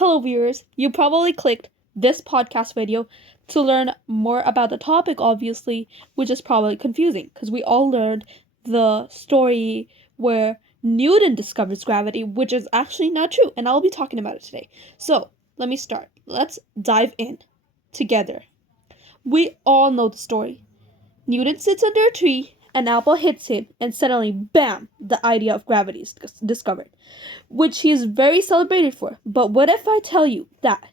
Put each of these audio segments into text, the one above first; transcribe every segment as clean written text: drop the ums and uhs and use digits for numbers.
Hello, viewers. You probably clicked this podcast video to learn more about the topic, obviously, which is probably confusing because we all learned the story where Newton discovers gravity, which is actually not true, and I'll be talking about it today. So, let me start. Let's dive in together. We all know the story. Newton sits under a tree, an apple hits him, and suddenly, bam, the idea of gravity is discovered, which he is very celebrated for. But what if I tell you that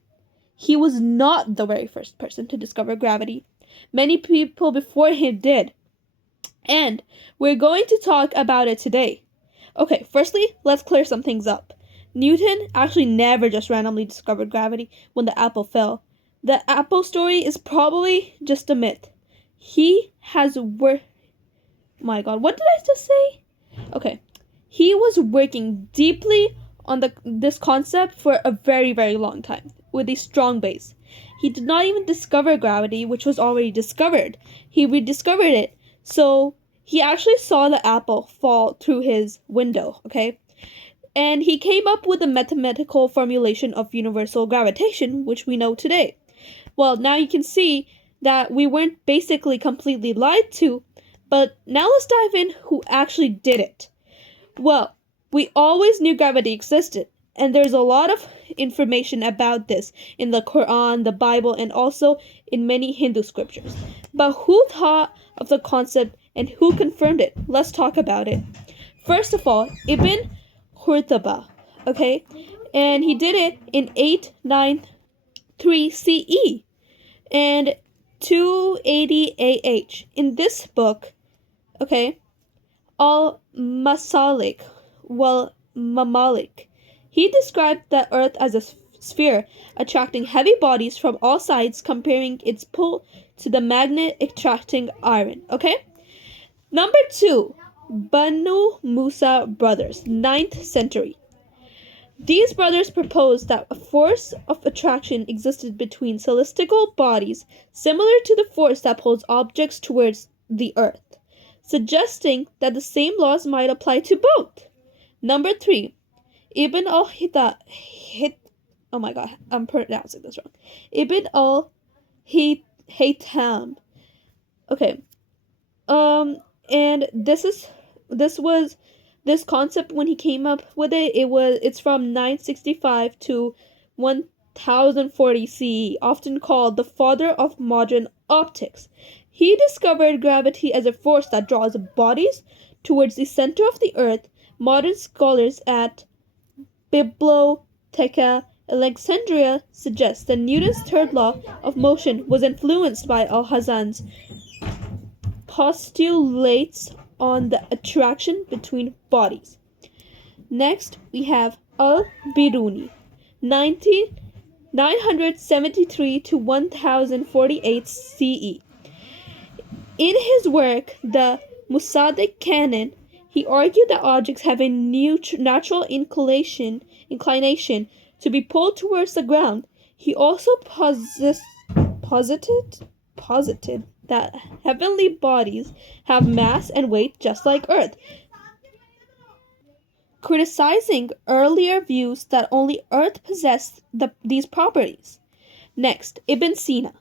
he was not the very first person to discover gravity? Many people before him did. And we're going to talk about it today. Okay, firstly, let's clear some things up. Newton actually never just randomly discovered gravity when the apple fell. The apple story is probably just a myth. He has My God, what did I just say? Okay. He was working deeply on this concept for a very, very long time with a strong base. He did not even discover gravity, which was already discovered. He rediscovered it. So he actually saw the apple fall through his window, okay? And he came up with a mathematical formulation of universal gravitation, which we know today. Well, now you can see that we weren't basically completely lied to, but now let's dive in who actually did it. Well, we always knew gravity existed, and there's a lot of information about this in the Quran, the Bible, and also in many Hindu scriptures. But who thought of the concept and who confirmed it? Let's talk about it. First of all, Ibn Khurtaba, okay? And he did it in 893 CE and 280 AH. In this book, okay, Al-Masalik wal Mamalik, he described the earth as a sphere attracting heavy bodies from all sides, comparing its pull to the magnet attracting iron. Okay? Number 2, Banu Musa brothers, 9th century. These brothers proposed that a force of attraction existed between celestial bodies similar to the force that pulls objects towards the earth, suggesting that the same laws might apply to both. Number 3, Ibn oh my God, I'm pronouncing this wrong. Ibn al-Haytham. Okay. And this concept, when he came up with it's from 965 to 1040 CE, often called the father of modern optics. He discovered gravity as a force that draws bodies towards the center of the earth. Modern scholars at Bibliotheca Alexandria suggest that Newton's third law of motion was influenced by Al-Hasan's postulates on the attraction between bodies. Next, we have Al-Biruni, 973 to 1048 CE. In his work, the Musaddiq Canon, he argued that objects have a natural inclination to be pulled towards the ground. He also posited that heavenly bodies have mass and weight just like Earth, criticizing earlier views that only Earth possessed these properties. Next, Ibn Sina.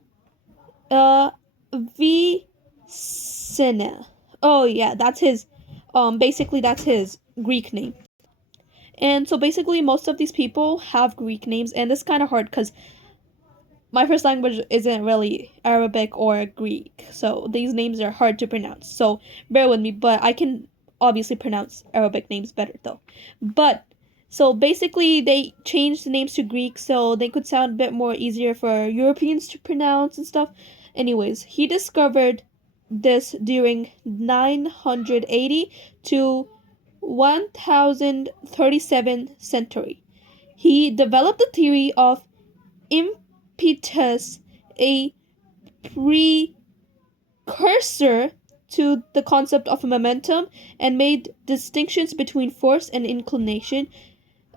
Avicenna. Oh yeah, that's his Greek name. And so basically most of these people have Greek names, and it's kind of hard because my first language isn't really Arabic or Greek, so these names are hard to pronounce. So bear with me, but I can obviously pronounce Arabic names better though. But so basically they changed the names to Greek so they could sound a bit more easier for Europeans to pronounce and stuff. Anyways, he discovered this during 980 to 1037 century. He developed the theory of impetus, a precursor to the concept of momentum, and made distinctions between force and inclination.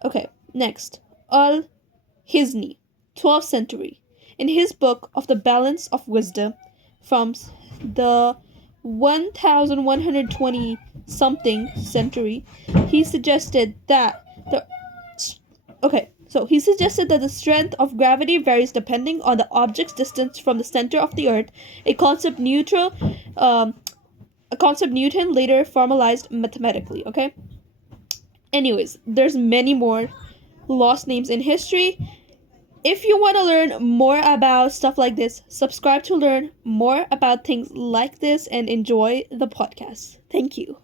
Okay, next, Al-Hizni, 12th century. In his book of the Balance of Wisdom from the 1120 something century, he suggested that So he suggested that the strength of gravity varies depending on the object's distance from the center of the Earth, a concept um, Newton later formalized mathematically. Okay. Anyways, there's many more lost names in history. If you want to learn more about stuff like this, subscribe to learn more about things like this and enjoy the podcast. Thank you.